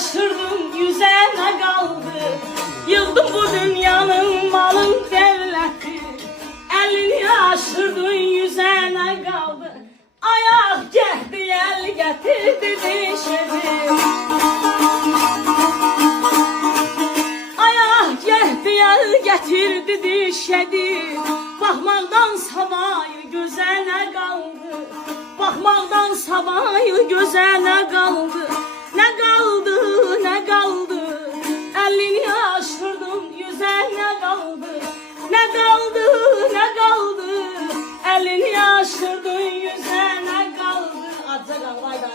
aşırdım yüze ne kaldı? Yıldım bu dünyanın malın devleti. Elini aşırdın yüze ne kaldı? Ayak geldi el getirdi dişedi. Ayak geldi el getirdi dişedi. Bakmaktan sabahı göze ne kaldı? Bakmaktan sabahı göze ne kaldı? Ne kaldı, ne kaldı? Elini aşırdım yüze ne kaldı? Ne kaldı, ne kaldı? Elini aşırdın yüze ne kaldı? Azza kal, vay vay.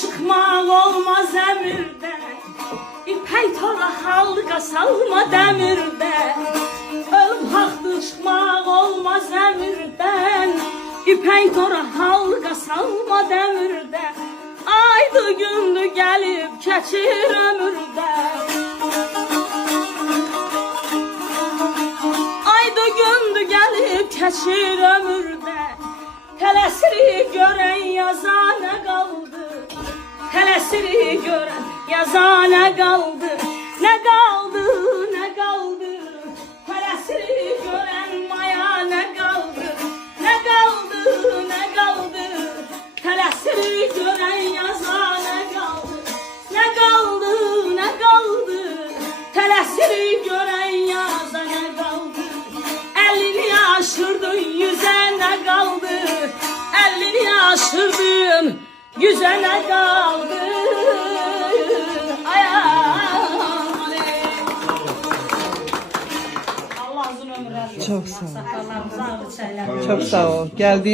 Çıkmak olmaz emirden, İpek tora halka salma demirden. Ölüm haktır çıkmak olmaz emirden, İpek tora halka salma demirden. Aydı gündü gelip keçir ömürden. Aydı gündü gelip keçir ömürden. Telesiri gören yazana kaldı. Telesiri gören yazana kaldı. Ne kaldı, ne kaldı? Telesiri gören maya ne kaldı? Ne kaldı, ne kaldı? Telesiri gören yazana kaldı. Ne kaldı, ne kaldı? Telesiri gören yazana kaldı. Elini aşırdın yüze ne kaldı? Elini aşırdın yüze ne kaldı? Allah uzun ömür versin. Çok sağ ol. Çok sağ ol. Geldiğin